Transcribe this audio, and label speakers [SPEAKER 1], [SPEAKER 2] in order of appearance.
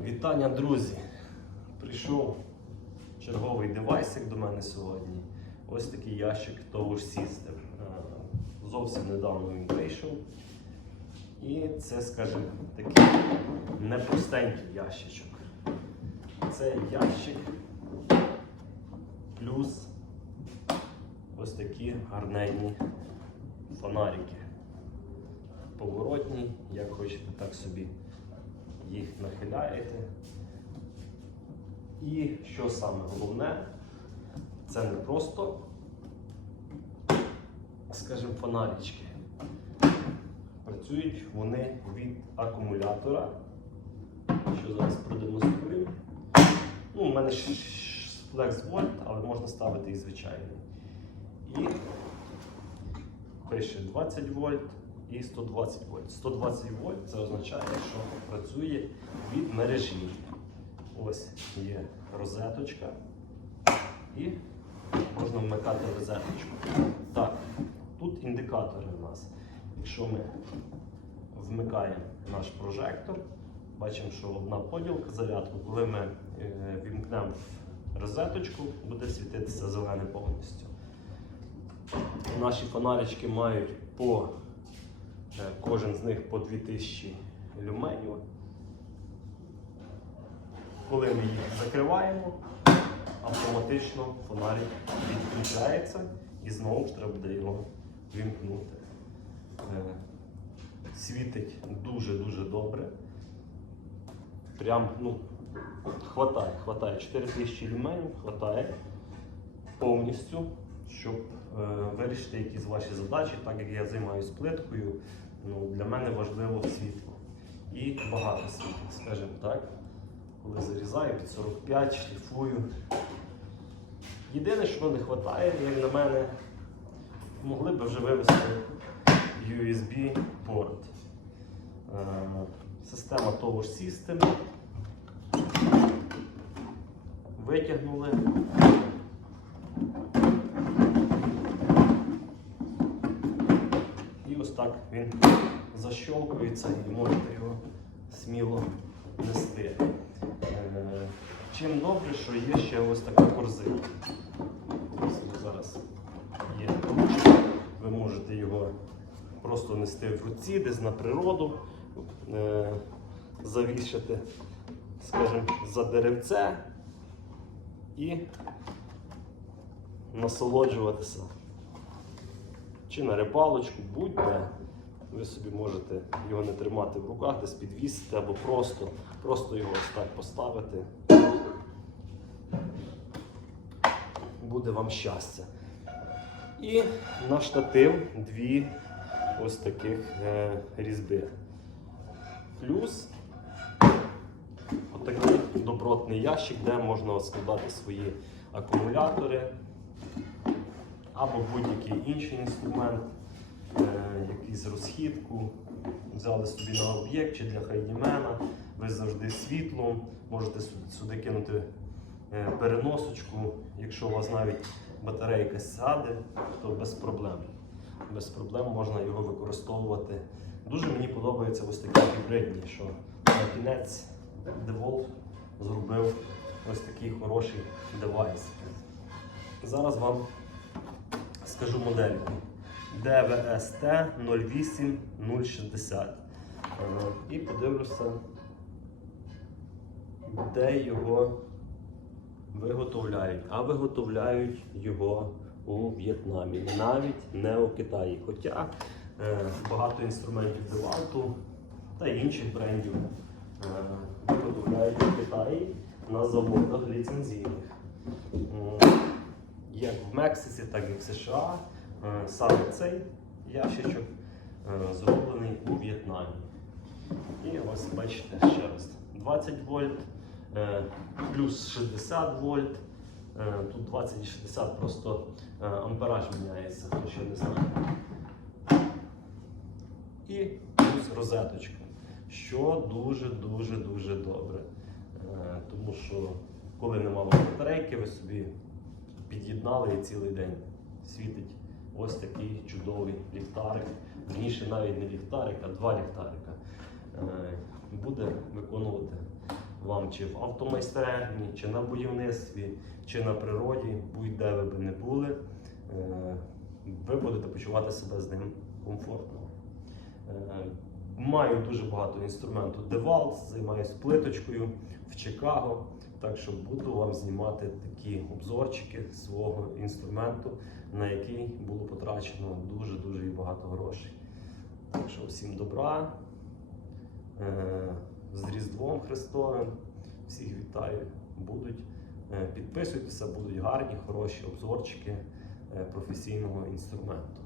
[SPEAKER 1] Вітання, друзі! Прийшов черговий девайсик до мене сьогодні. Ось такий ящик Tower System. Е, Зовсім недавно він прийшов. І це, скажімо, такий непростенький ящичок. Це ящик плюс ось такі гарненні фонарики. Поворотні, як хочете, так собі їх нахиляєте. І що саме головне, це не просто, скажімо, фонарички. Працюють вони від акумулятора, що зараз продемонструю. Ну, у мене Flex Volt, але можна ставити і звичайний. І пише 20 вольт і 120 вольт. 120 вольт це означає, що працює від мережі. Ось є розеточка і можна вмикати розеточку. Так, тут індикатори у нас. Якщо ми вмикаємо наш прожектор, бачимо, що одна поділка зарядку, коли ми е, вімкнемо розеточку, буде світитися зелене повністю. Наші фонарички мають по кожен з них по 2000 люменів. Коли ми їх закриваємо, автоматично фонарик відключається і знову ж треба буде його вімкнути. Е, Світить дуже-дуже добре. Прям, ну, хватає, хватає. 4000 люменів, хватає повністю, щоб е, вирішити якісь ваші задачі, так як я займаюся плиткою, ну, для мене важливо світло. І багато світла, скажімо так. Коли зарізаю під 45, шліфую. Єдине, що не вистачає, як на мене, могли б вже вивести USB-порт. Е, Система Tower System. Витягнули. І ось так він защолкується і можете його сміло нести. Е, Чим добре, що є ще ось така корзина. Зараз є ручка, ви можете його просто нести в руці, десь на природу, е, завішати, скажімо, за деревце і насолоджуватися. Чи на рибалочку, будь-де. Ви собі можете його не тримати в руках, десь підвісити або просто, просто його ось так поставити. Буде вам щастя. І на штатив дві ось таких е, різьби. Плюс отакий добротний ящик, де можна складати свої акумулятори або будь-який інший інструмент, е, якийсь розхідку. Взяли собі на об'єкт чи для хайдімена, ви завжди світлом, можете сюди, кинути е, переносочку. Якщо у вас навіть батарейка сяде, то без проблем. Без проблем можна його використовувати. Дуже мені подобаються ось такі гібридні, що на кінець DeWalt зробив ось такий хороший девайс. Зараз вам скажу модельку. DVST 08060. Е, І подивлюся, де його виготовляють. А виготовляють його у В'єтнамі, навіть не у Китаї. Хоча е, багато інструментів Девалту та інших брендів е, виготовляють у Китаї на заводах ліцензійних. Як в Мексиці, так і в США. Е, Саме цей ящичок е, зроблений у В'єтнамі. І ось бачите ще раз 20 вольт, е, плюс 60 вольт. Тут 20 і 60 просто ампераж міняється, хто ще не знає. І плюс розеточка, що дуже-дуже дуже добре. Тому що коли немає батарейки, ви собі під'єднали і цілий день світить ось такий чудовий ліхтарик. Вірніше навіть не ліхтарик, а два ліхтарика. Е, Буде виконувати вам чи в автомайстерні, чи на будівництві, чи на природі, будь-де ви би не були, е, ви будете почувати себе з ним комфортно. Е, Маю дуже багато інструменту DeWalt, займаюся плиточкою в Чикаго. Так що буду вам знімати такі обзорчики свого інструменту, на який було потрачено дуже-дуже багато грошей. Так що всім добра, е, з Різдвом Христовим. Всіх вітаю. Будуть е, підписуйтеся, будуть гарні, хороші обзорчики е, професійного інструменту.